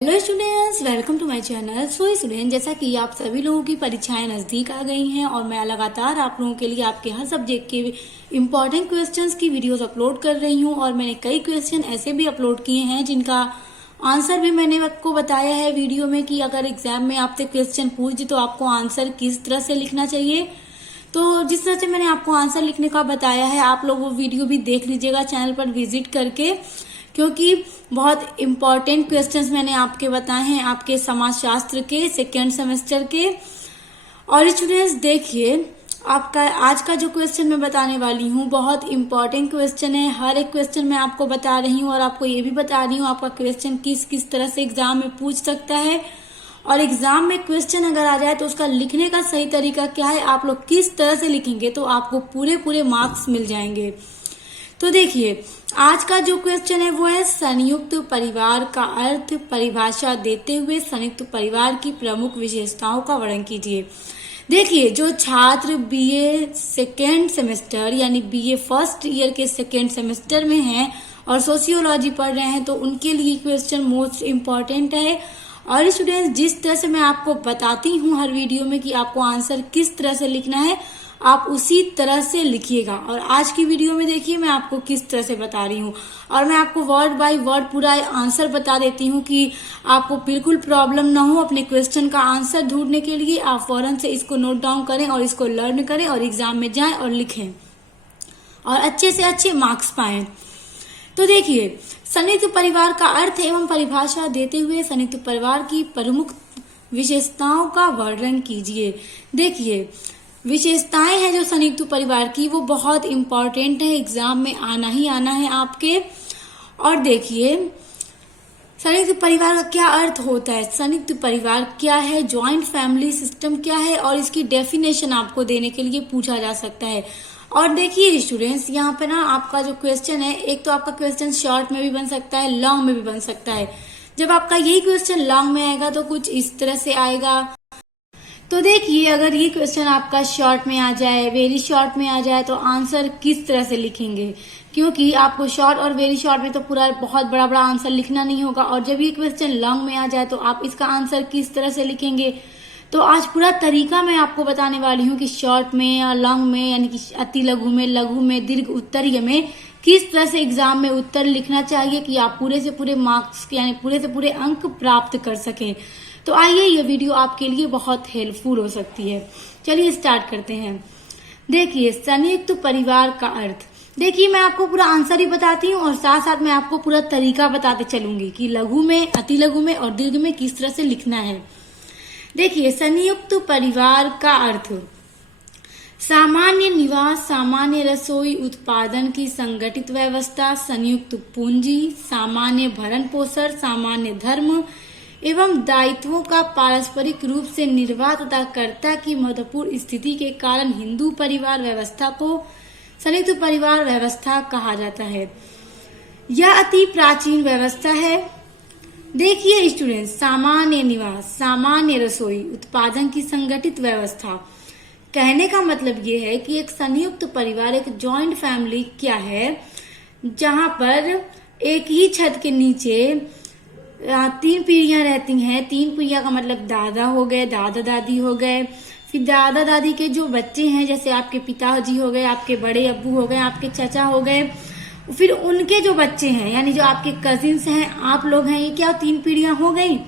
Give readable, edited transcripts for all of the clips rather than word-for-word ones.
Hello students, welcome to my channel. So student, जैसा कि आप सभी लोगों की परीक्षाएं नज़दीक आ गई हैं और मैं लगातार आप लोगों के लिए आपके हर सब्जेक्ट के इम्पॉर्टेंट क्वेश्चंस की वीडियोस अपलोड कर रही हूं और मैंने कई क्वेश्चन ऐसे भी अपलोड किए हैं जिनका आंसर भी मैंने आपको बताया है वीडियो में कि अगर एग्जाम में आपसे क्वेश्चन पूछ दे तो आपको आंसर किस तरह से लिखना चाहिए। तो जिस तरह से मैंने आपको आंसर लिखने का बताया है, आप लोग वो वीडियो भी देख लीजिएगा चैनल पर विजिट करके, क्योंकि बहुत इम्पॉर्टेंट क्वेश्चंस मैंने आपके बताए हैं आपके समाजशास्त्र के सेकेंड सेमेस्टर के। और स्टूडेंट्स देखिए, आपका आज का जो क्वेश्चन मैं बताने वाली हूँ बहुत इम्पॉर्टेंट क्वेश्चन है। हर एक क्वेश्चन मैं आपको बता रही हूँ और आपको ये भी बता रही हूँ आपका क्वेश्चन किस किस तरह से एग्जाम में पूछ सकता है, और एग्जाम में क्वेश्चन अगर आ जाए तो उसका लिखने का सही तरीका क्या है, आप लोग किस तरह से लिखेंगे तो आपको पूरे पूरे मार्क्स मिल जाएंगे। तो देखिए, आज का जो क्वेश्चन है वो है संयुक्त परिवार का अर्थ परिभाषा देते हुए संयुक्त परिवार की प्रमुख विशेषताओं का वर्णन कीजिए। देखिए, जो छात्र बीए सेकेंड सेमेस्टर यानी बीए फर्स्ट ईयर के सेकेंड सेमेस्टर में हैं और सोशियोलॉजी पढ़ रहे हैं तो उनके लिए क्वेश्चन मोस्ट इम्पॉर्टेंट है। और स्टूडेंट्स, जिस तरह से मैं आपको बताती हूँ हर वीडियो में कि आपको आंसर किस तरह से लिखना है, आप उसी तरह से लिखिएगा। और आज की वीडियो में देखिए मैं आपको किस तरह से बता रही हूँ और मैं आपको वर्ड बाय वर्ड पूरा आंसर बता देती हूँ कि आपको बिल्कुल प्रॉब्लम ना हो अपने क्वेश्चन का आंसर ढूंढने के लिए। आप फौरन से इसको नोट डाउन करें और इसको लर्न करें और एग्जाम में जाएं और लिखें और अच्छे से अच्छे मार्क्स पाएं। तो देखिए, संयुक्त परिवार का अर्थ एवं परिभाषा देते हुए संयुक्त परिवार की प्रमुख विशेषताओं का वर्णन कीजिए। देखिए, विशेषताएं हैं जो संयुक्त परिवार की वो बहुत इम्पॉर्टेंट है, एग्जाम में आना ही आना है आपके। और देखिए, संयुक्त परिवार का क्या अर्थ होता है, संयुक्त परिवार क्या है, जॉइंट फैमिली सिस्टम क्या है, और इसकी डेफिनेशन आपको देने के लिए पूछा जा सकता है। और देखिए स्टूडेंट्स, यहाँ पे ना आपका जो क्वेश्चन है, एक तो आपका क्वेश्चन शॉर्ट में भी बन सकता है, लॉन्ग में भी बन सकता है। जब आपका यही क्वेश्चन लॉन्ग में आएगा तो कुछ इस तरह से आएगा। तो देखिए, अगर ये क्वेश्चन आपका शॉर्ट में आ जाए, वेरी शॉर्ट में आ जाए, तो आंसर किस तरह से लिखेंगे, क्योंकि आपको शॉर्ट और वेरी शॉर्ट में तो पूरा बहुत बड़ा बड़ा आंसर लिखना नहीं होगा। और जब ये क्वेश्चन लॉन्ग में आ जाए तो आप इसका आंसर किस तरह से लिखेंगे। तो आज पूरा तरीका मैं आपको बताने वाली हूँ कि शॉर्ट में या लॉन्ग में, यानी कि अति लघु में, लघु में, दीर्घ उत्तरीय में किस तरह से एग्जाम में उत्तर लिखना चाहिए कि आप पूरे से पूरे मार्क्स यानी पूरे से पूरे अंक प्राप्त कर सकें। तो आइए, ये वीडियो आपके लिए बहुत हेल्पफुल हो सकती है। चलिए स्टार्ट करते हैं। देखिए, संयुक्त परिवार का अर्थ। देखिए, मैं आपको पूरा आंसर ही बताती हूँ और साथ साथ मैं आपको पूरा तरीका बताते चलूंगी कि लघु में, अति लघु में और दीर्घ में किस तरह से लिखना है। देखिए, संयुक्त परिवार का अर्थ सामान्य निवास, सामान्य रसोई उत्पादन की संगठित व्यवस्था, संयुक्त पूंजी, सामान्य भरण पोषण, सामान्य धर्म एवं दायित्वों का पारस्परिक रूप से निर्वाह तथा कर्ता की महत्वपूर्ण स्थिति के कारण हिंदू परिवार व्यवस्था को संयुक्त परिवार व्यवस्था कहा जाता है। यह अति प्राचीन व्यवस्था है। देखिए स्टूडेंट्स, सामान्य निवास, सामान्य रसोई उत्पादन की संगठित व्यवस्था, कहने का मतलब ये है कि एक संयुक्त परिवार, एक जॉइंट फैमिली क्या है, जहां पर एक ही छत के नीचे तीन पीढ़ियां रहती हैं। तीन पीढ़ियां का मतलब दादा हो गए, दादा दादी हो गए, फिर दादा दादी के जो बच्चे हैं जैसे आपके पिताजी हो गए, आपके बड़े अब्बू हो गए, आपके चाचा हो गए, फिर उनके जो बच्चे हैं यानी जो आपके कजिन्स हैं, आप लोग हैं, ये क्या तीन पीढ़ियां हो गई।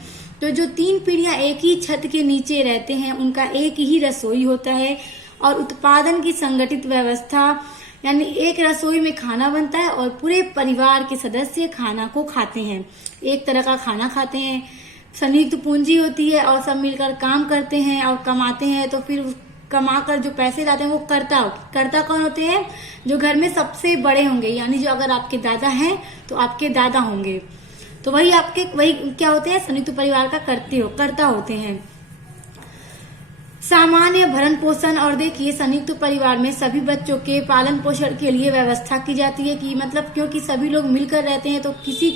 तो जो तीन पीढ़ियां एक ही छत के नीचे रहते हैं उनका एक ही रसोई होता है। और उत्पादन की संगठित व्यवस्था यानी एक रसोई में खाना बनता है और पूरे परिवार के सदस्य खाना को खाते हैं, एक तरह का खाना खाते हैं। संयुक्त पूंजी होती है और सब मिलकर काम करते हैं और कमाते हैं। तो फिर कमाकर जो पैसे लाते हैं वो कर्ता कौन होते हैं, जो घर में सबसे बड़े होंगे, यानी जो अगर आपके दादा हैं तो आपके दादा होंगे, तो वही क्या होते हैं, संयुक्त परिवार का कर्ता होते हैं। सामान्य भरण पोषण। और देखिए, संयुक्त परिवार में सभी बच्चों के पालन पोषण के लिए व्यवस्था की जाती है कि मतलब क्योंकि सभी लोग मिलकर रहते हैं तो किसी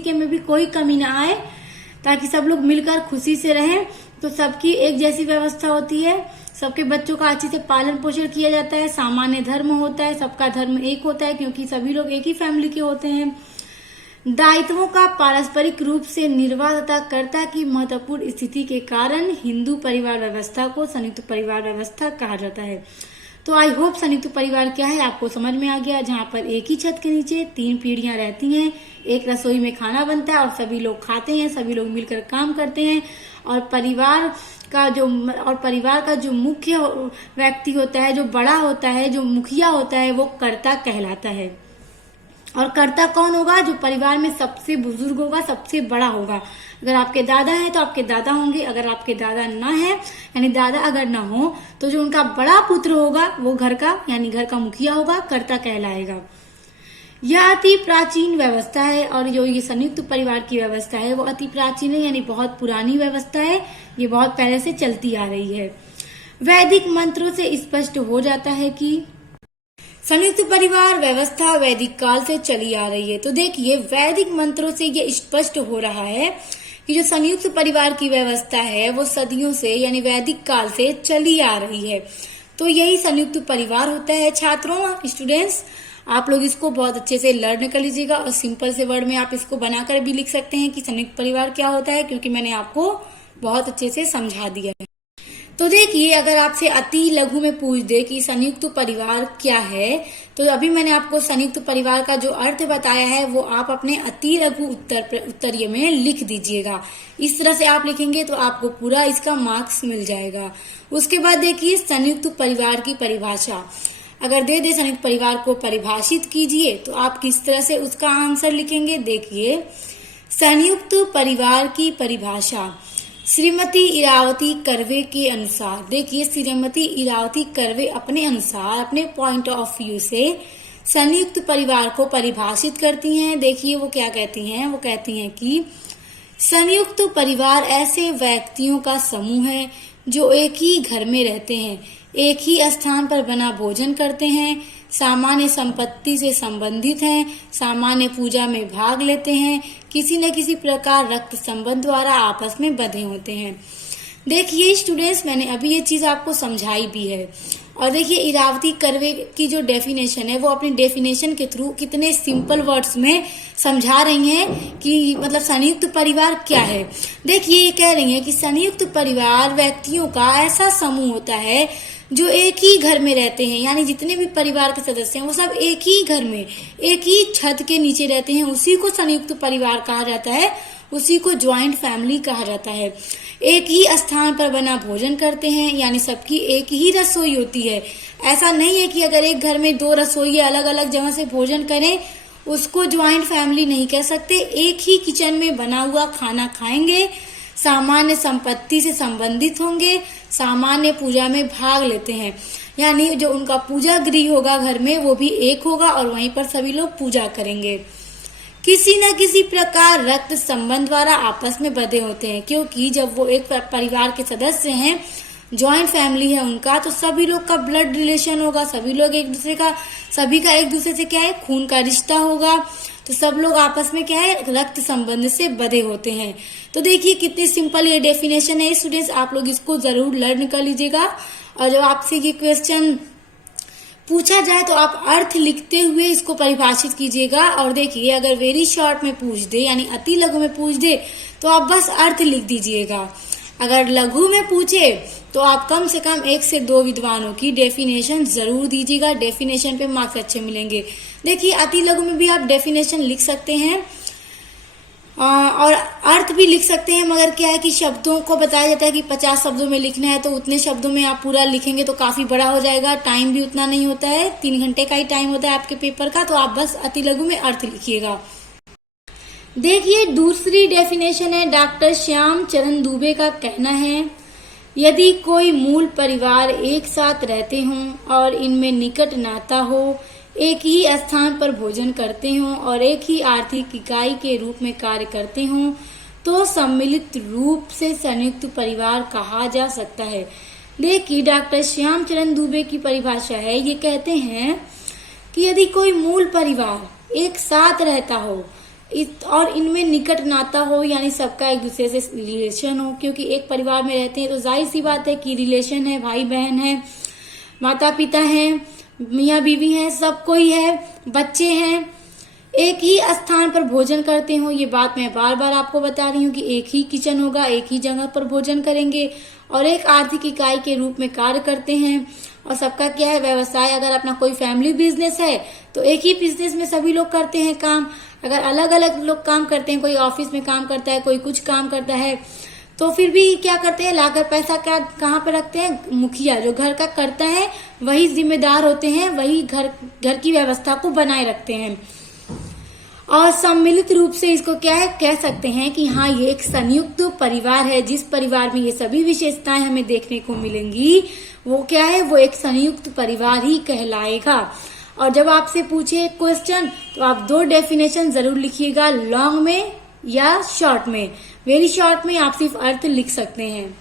के में भी कोई कमी ना आए, ताकि सब लोग मिलकर खुशी से रहें। तो सबकी एक जैसी व्यवस्था होती है, सबके बच्चों का अच्छे से पालन पोषण किया जाता है। सामान्य धर्म होता है, सबका धर्म एक होता है क्योंकि सभी लोग एक ही फैमिली के होते हैं। दायित्वों का पारस्परिक रूप से निर्वाह तथा कर्ता की महत्वपूर्ण स्थिति के कारण हिंदू परिवार व्यवस्था को संयुक्त परिवार व्यवस्था कहा जाता है। तो आई होप संयुक्त परिवार क्या है आपको समझ में आ गया, जहाँ पर एक ही छत के नीचे 3 पीढ़ियां रहती हैं, एक रसोई में खाना बनता है और सभी लोग खाते हैं, सभी लोग मिलकर काम करते हैं। और परिवार का जो मुख्य व्यक्ति होता है, जो बड़ा होता है, जो मुखिया होता है, वो कर्ता कहलाता है। और कर्ता कौन होगा? जो परिवार में सबसे बुजुर्ग होगा, सबसे बड़ा होगा। अगर आपके दादा हैं तो आपके दादा होंगे, अगर आपके दादा ना है यानी दादा अगर ना हो तो जो उनका बड़ा पुत्र होगा वो घर का यानी घर का मुखिया होगा, कर्ता कहलाएगा। यह अति प्राचीन व्यवस्था है और जो ये संयुक्त परिवार की व्यवस्था है वो अति प्राचीन है यानी बहुत पुरानी व्यवस्था है, ये बहुत पहले से चलती आ रही है। वैदिक मंत्रों से स्पष्ट हो जाता है कि संयुक्त परिवार व्यवस्था वैदिक काल से चली आ रही है। तो देखिए वैदिक मंत्रों से ये स्पष्ट हो रहा है कि जो संयुक्त परिवार की व्यवस्था है वो सदियों से यानी वैदिक काल से चली आ रही है। तो यही संयुक्त परिवार होता है। छात्रों, स्टूडेंट्स, आप लोग इसको बहुत अच्छे से लर्न कर लीजिएगा और सिंपल से वर्ड में आप इसको बनाकर भी लिख सकते हैं कि संयुक्त परिवार क्या होता है, क्योंकि मैंने आपको बहुत अच्छे से समझा दिया है। तो देखिए अगर आपसे अति लघु में पूछ दे कि संयुक्त परिवार क्या है, तो अभी मैंने आपको संयुक्त परिवार का जो अर्थ बताया है वो आप अपने अति लघु उत्तरीय में लिख दीजिएगा। इस तरह से आप लिखेंगे तो आपको पूरा इसका मार्क्स मिल जाएगा। उसके बाद देखिए संयुक्त परिवार की परिभाषा अगर दे दे संयुक्त परिवार को परिभाषित कीजिए तो आप किस तरह से उसका आंसर लिखेंगे। देखिए संयुक्त परिवार की परिभाषा श्रीमती इरावती कर्वे के अनुसार, देखिए श्रीमती इरावती कर्वे अपने अनुसार अपने पॉइंट ऑफ व्यू से संयुक्त परिवार को परिभाषित करती हैं। देखिए वो क्या कहती हैं, वो कहती हैं कि संयुक्त परिवार ऐसे व्यक्तियों का समूह है जो एक ही घर में रहते हैं, एक ही स्थान पर बना भोजन करते हैं, सामान्य संपत्ति से संबंधित हैं, सामान्य पूजा में भाग लेते हैं, किसी न किसी प्रकार रक्त संबंध द्वारा आपस में बंधे होते हैं। देखिए स्टूडेंट्स, मैंने अभी ये चीज आपको समझाई भी है। और देखिए इरावती कर्वे की जो डेफिनेशन है वो अपनी डेफिनेशन के थ्रू कितने सिंपल वर्ड्स में समझा रही हैं कि मतलब संयुक्त परिवार क्या है। देखिए ये कह रही हैं कि संयुक्त परिवार व्यक्तियों का ऐसा समूह होता है जो एक ही घर में रहते हैं, यानी जितने भी परिवार के सदस्य हैं वो सब एक ही घर में एक ही छत के नीचे रहते हैं, उसी को संयुक्त परिवार कहा जाता है, उसी को ज्वाइंट फैमिली कहा जाता है। एक ही स्थान पर बना भोजन करते हैं, यानी सबकी एक ही रसोई होती है। ऐसा नहीं है कि अगर एक घर में 2 रसोई अलग अलग जगह से भोजन करें उसको ज्वाइंट फैमिली नहीं कह सकते। एक ही किचन में बना हुआ खाना खाएंगे, सामान्य संपत्ति से संबंधित होंगे, सामान्य पूजा में भाग लेते हैं, यानी जो उनका पूजा गृह होगा घर में वो भी एक होगा और वहीं पर सभी लोग पूजा करेंगे। किसी न किसी प्रकार रक्त संबंध द्वारा आपस में बंधे होते हैं, क्योंकि जब वो एक परिवार के सदस्य हैं, ज्वाइंट फैमिली है उनका, तो सभी लोग का ब्लड रिलेशन होगा, सभी लोग सभी का एक दूसरे से क्या है, खून का रिश्ता होगा, तो सब लोग आपस में क्या है, रक्त संबंध से बंधे होते हैं। तो देखिए कितनी सिंपल ये डेफिनेशन है स्टूडेंट्स, आप लोग इसको जरूर लर्न कर लीजिएगा। और जब आपसे ये क्वेश्चन पूछा जाए तो आप अर्थ लिखते हुए इसको परिभाषित कीजिएगा। और देखिए अगर वेरी शॉर्ट में पूछ दे यानी अति लघु में पूछ दे तो आप बस अर्थ लिख दीजिएगा। अगर लघु में पूछे तो आप कम से कम 1 से 2 विद्वानों की डेफिनेशन जरूर दीजिएगा, डेफिनेशन पे मार्क्स अच्छे मिलेंगे। देखिए अति लघु में भी आप डेफिनेशन लिख सकते हैं और अर्थ भी लिख सकते हैं, मगर क्या है कि शब्दों को बताया जाता है कि 50 शब्दों में लिखना है, तो उतने शब्दों में आप पूरा लिखेंगे तो काफी बड़ा हो जाएगा, टाइम भी उतना नहीं होता है, 3 घंटे का ही टाइम होता है आपके पेपर का, तो आप बस अति लघु में अर्थ लिखिएगा। देखिए दूसरी डेफिनेशन है डॉक्टर श्याम चरण दुबे का कहना है, यदि कोई मूल परिवार एक साथ रहते हों और इनमें निकट नाता हो, एक ही स्थान पर भोजन करते हों और एक ही आर्थिक इकाई के रूप में कार्य करते हों, तो सम्मिलित रूप से संयुक्त परिवार कहा जा सकता है। देखिए डॉक्टर श्याम चरण दुबे की परिभाषा है, ये कहते हैं कि यदि कोई मूल परिवार एक साथ रहता हो और इनमें निकट नाता हो, यानी सबका एक दूसरे से रिलेशन हो, क्योंकि एक परिवार में रहते हैं तो जाहिर सी बात है कि रिलेशन है, भाई बहन है, माता पिता हैं, मियाँ बीवी हैं, सब कोई है, बच्चे हैं, एक ही स्थान पर भोजन करते हो, ये बात मैं बार बार आपको बता रही हूँ कि एक ही किचन होगा, एक ही जगह पर भोजन करेंगे और एक आर्थिक इकाई के रूप में कार्य करते हैं। और सबका क्या है, व्यवसाय, अगर अपना कोई फैमिली बिजनेस है तो एक ही बिजनेस में सभी लोग करते हैं काम। अगर अलग अलग लोग काम करते हैं, कोई ऑफिस में काम करता है, कोई कुछ काम करता है, तो फिर भी क्या करते हैं, लाकर पैसा क्या कहाँ पर रखते हैं, मुखिया जो घर का करता है वही जिम्मेदार होते हैं, वही घर की व्यवस्था को बनाए रखते हैं। और सम्मिलित रूप से इसको क्या है, कह सकते हैं कि हाँ ये एक संयुक्त परिवार है। जिस परिवार में ये सभी विशेषताएं हमें देखने को मिलेंगी वो क्या है, वो एक संयुक्त परिवार ही कहलाएगा। और जब आपसे पूछे क्वेश्चन तो आप 2 डेफिनेशन जरूर लिखिएगा, लॉन्ग में या शॉर्ट में। वेरी शॉर्ट में आप सिर्फ अर्थ लिख सकते हैं।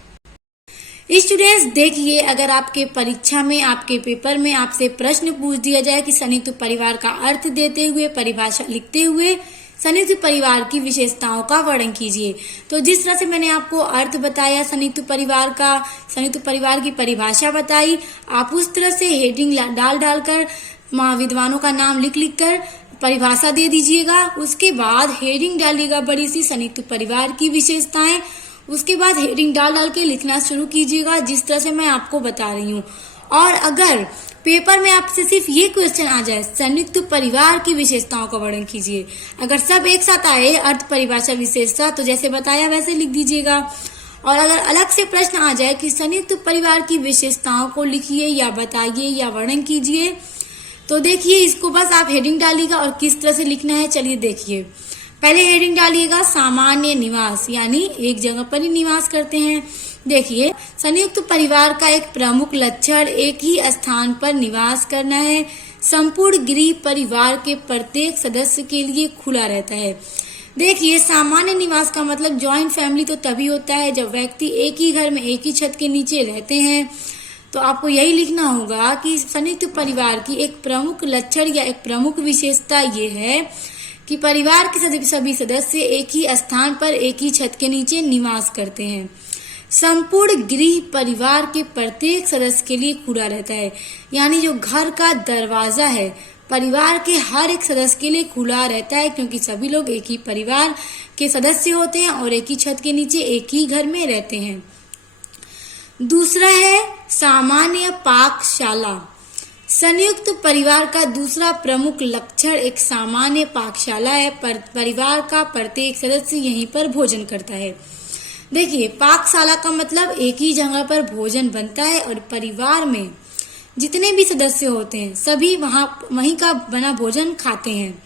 स्टूडेंट्स देखिए, अगर आपके परीक्षा में, आपके पेपर में आपसे प्रश्न पूछ दिया जाए कि संयुक्त परिवार का अर्थ देते हुए, परिभाषा लिखते हुए संयुक्त परिवार की विशेषताओं का वर्णन कीजिए, तो जिस तरह से मैंने आपको अर्थ बताया संयुक्त परिवार का, संयुक्त परिवार की परिभाषा बताई, आप उस तरह से हेडिंग डालकर विद्वानों का नाम लिख कर परिभाषा दे दीजिएगा। उसके बाद हेडिंग डालिएगा बड़ी सी, संयुक्त परिवार की विशेषताएं। उसके बाद हेडिंग डाल के लिखना शुरू कीजिएगा जिस तरह से मैं आपको बता रही हूँ। और अगर पेपर में आपसे सिर्फ ये क्वेश्चन आ जाए, संयुक्त परिवार की विशेषताओं का वर्णन कीजिए, अगर सब एक साथ आए अर्थ, परिभाषा, विशेषता, तो जैसे बताया वैसे लिख दीजिएगा। और अगर अलग से प्रश्न आ जाए कि संयुक्त परिवार की विशेषताओं को लिखिए या बताइए या वर्णन कीजिए, तो देखिए इसको बस आप हेडिंग डालिएगा और किस तरह से लिखना है चलिए देखिए। पहले हेडिंग डालिएगा सामान्य निवास, यानी एक जगह पर ही निवास करते हैं। देखिए, संयुक्त परिवार का एक प्रमुख लक्षण एक ही स्थान पर निवास करना है। संपूर्ण गृह परिवार के प्रत्येक सदस्य के लिए खुला रहता है। देखिए, सामान्य निवास का मतलब जॉइंट फैमिली तो तभी होता है जब व्यक्ति एक ही घर में एक ही छत के नीचे रहते हैं। तो आपको यही लिखना होगा कि संयुक्त परिवार की एक प्रमुख लक्षण या एक प्रमुख विशेषता ये है कि परिवार के सभी सदस्य एक ही स्थान पर एक ही छत के नीचे निवास करते हैं। संपूर्ण गृह परिवार के प्रत्येक सदस्य के लिए खुला रहता है, यानी जो घर का दरवाजा है परिवार के हर एक सदस्य के लिए खुला रहता है, क्योंकि सभी लोग एक ही परिवार के सदस्य होते हैं और एक ही छत के नीचे एक ही घर में रहते हैं। दूसरा है सामान्य पाकशाला। संयुक्त परिवार का दूसरा प्रमुख लक्षण एक सामान्य पाकशाला है। परिवार का प्रत्येक सदस्य यहीं पर भोजन करता है। देखिए, पाकशाला का मतलब एक ही जगह पर भोजन बनता है और परिवार में जितने भी सदस्य होते हैं सभी वहीं का बना भोजन खाते हैं।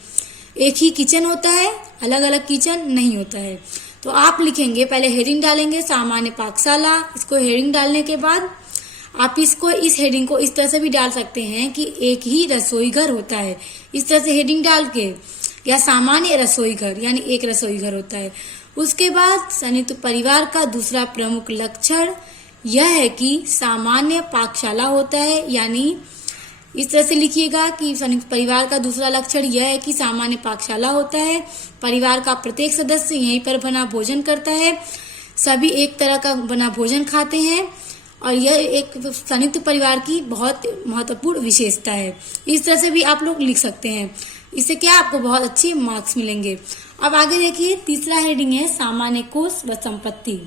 एक ही किचन होता है, अलग अलग किचन नहीं होता है। तो आप लिखेंगे, पहले हेडिंग डालेंगे सामान्य पाकशाला, इसको हेडिंग डालने के बाद आप इस हेडिंग को इस तरह से भी डाल सकते हैं कि एक ही रसोई घर होता है, इस तरह से हेडिंग डाल के, या सामान्य रसोई घर यानी एक रसोई घर होता है। उसके बाद संयुक्त परिवार का दूसरा प्रमुख लक्षण यह है कि सामान्य पाकशाला होता है, यानी इस तरह से लिखिएगा कि संयुक्त परिवार का दूसरा लक्षण यह है कि सामान्य पाकशाला होता है। परिवार का प्रत्येक सदस्य यहीं पर बना भोजन करता है, सभी एक तरह का बना भोजन खाते हैं और यह एक संयुक्त परिवार की बहुत महत्वपूर्ण विशेषता है। इस तरह से भी आप लोग लिख सकते हैं, इससे क्या आपको बहुत अच्छे मार्क्स मिलेंगे। अब आगे देखिए, तीसरा हेडिंग है सामान्य कोष व संपत्ति।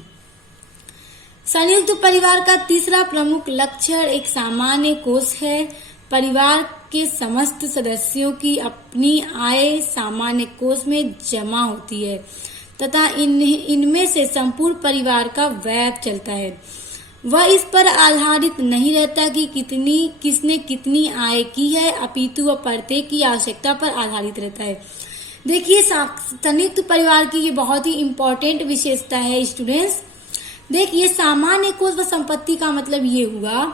संयुक्त परिवार का तीसरा प्रमुख लक्षण एक सामान्य कोष है। परिवार के समस्त सदस्यों की अपनी आय सामान्य कोष में जमा होती है तथा इनमें से संपूर्ण परिवार का व्यय चलता है। वह इस पर आधारित नहीं रहता कि किसने कितनी आय की है, अपितु वह प्रत्येक की आवश्यकता पर आधारित रहता है। देखिए, संयुक्त परिवार की ये बहुत ही इम्पोर्टेंट विशेषता है स्टूडेंट्स। देखिए, सामान्य कोष व संपत्ति का मतलब ये हुआ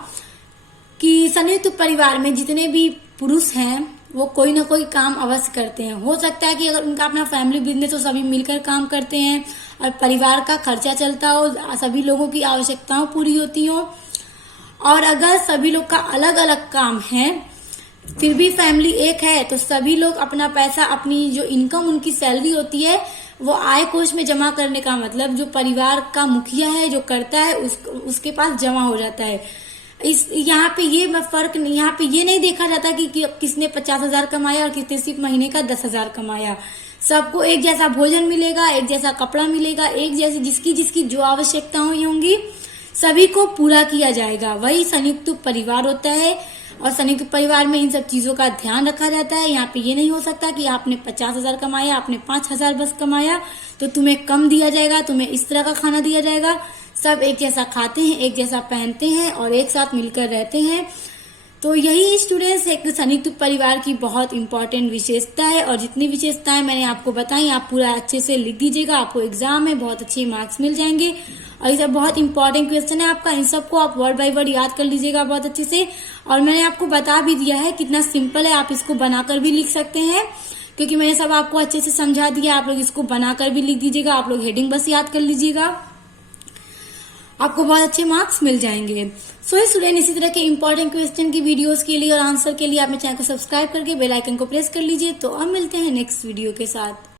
कि संयुक्त परिवार में जितने भी पुरुष हैं वो कोई ना कोई काम अवश्य करते हैं। हो सकता है कि अगर उनका अपना फैमिली बिजनेस हो, सभी मिलकर काम करते हैं और परिवार का खर्चा चलता हो, सभी लोगों की आवश्यकताएं पूरी होती हो। और अगर सभी लोग का अलग अलग काम है फिर भी फैमिली एक है, तो सभी लोग अपना पैसा, अपनी जो इनकम उनकी सैलरी होती है वो आय कोष में जमा करने का मतलब जो परिवार का मुखिया है जो करता है उसके पास जमा हो जाता है। इस यहाँ पे ये फर्क नहीं, यहाँ पे ये नहीं देखा जाता कि किसने 50,000 कमाया और किसने सिर्फ महीने का 10,000 कमाया। सबको एक जैसा भोजन मिलेगा, एक जैसा कपड़ा मिलेगा, एक जैसी जिसकी जिसकी जो आवश्यकताएं होंगी सभी को पूरा किया जाएगा। वही संयुक्त परिवार होता है और संयुक्त परिवार में इन सब चीजों का ध्यान रखा जाता है। यहाँ पे ये नहीं हो सकता कि आपने 50,000 कमाया, आपने 5,000 बस कमाया तो तुम्हें कम दिया जाएगा, तुम्हें इस तरह का खाना दिया जाएगा। सब एक जैसा खाते हैं, एक जैसा पहनते हैं और एक साथ मिलकर रहते हैं। तो यही स्टूडेंट्स एक संयुक्त परिवार की बहुत इंपॉर्टेंट विशेषता है। और जितनी विशेषताएं मैंने आपको बताई आप पूरा अच्छे से लिख दीजिएगा, आपको एग्जाम में बहुत अच्छे मार्क्स मिल जाएंगे। और ये सब बहुत इंपॉर्टेंट क्वेश्चन है आपका, इन सबको आप वर्ड बाय वर्ड याद कर लीजिएगा बहुत अच्छे से। और मैंने आपको बता भी दिया है कितना सिंपल है, आप इसको बनाकर भी लिख सकते हैं क्योंकि मैंने सब आपको अच्छे से समझा दिया। आप लोग इसको बनाकर भी लिख दीजिएगा, आप लोग हेडिंग बस याद कर लीजिएगा, आपको बहुत अच्छे मार्क्स मिल जाएंगे। सो स्टूडेंट इसी तरह के इंपॉर्टेंट क्वेश्चन की वीडियोस के लिए और आंसर के लिए आप मेरे चैनल को सब्सक्राइब करके बेल आइकन को प्रेस कर लीजिए। तो अब मिलते हैं नेक्स्ट वीडियो के साथ।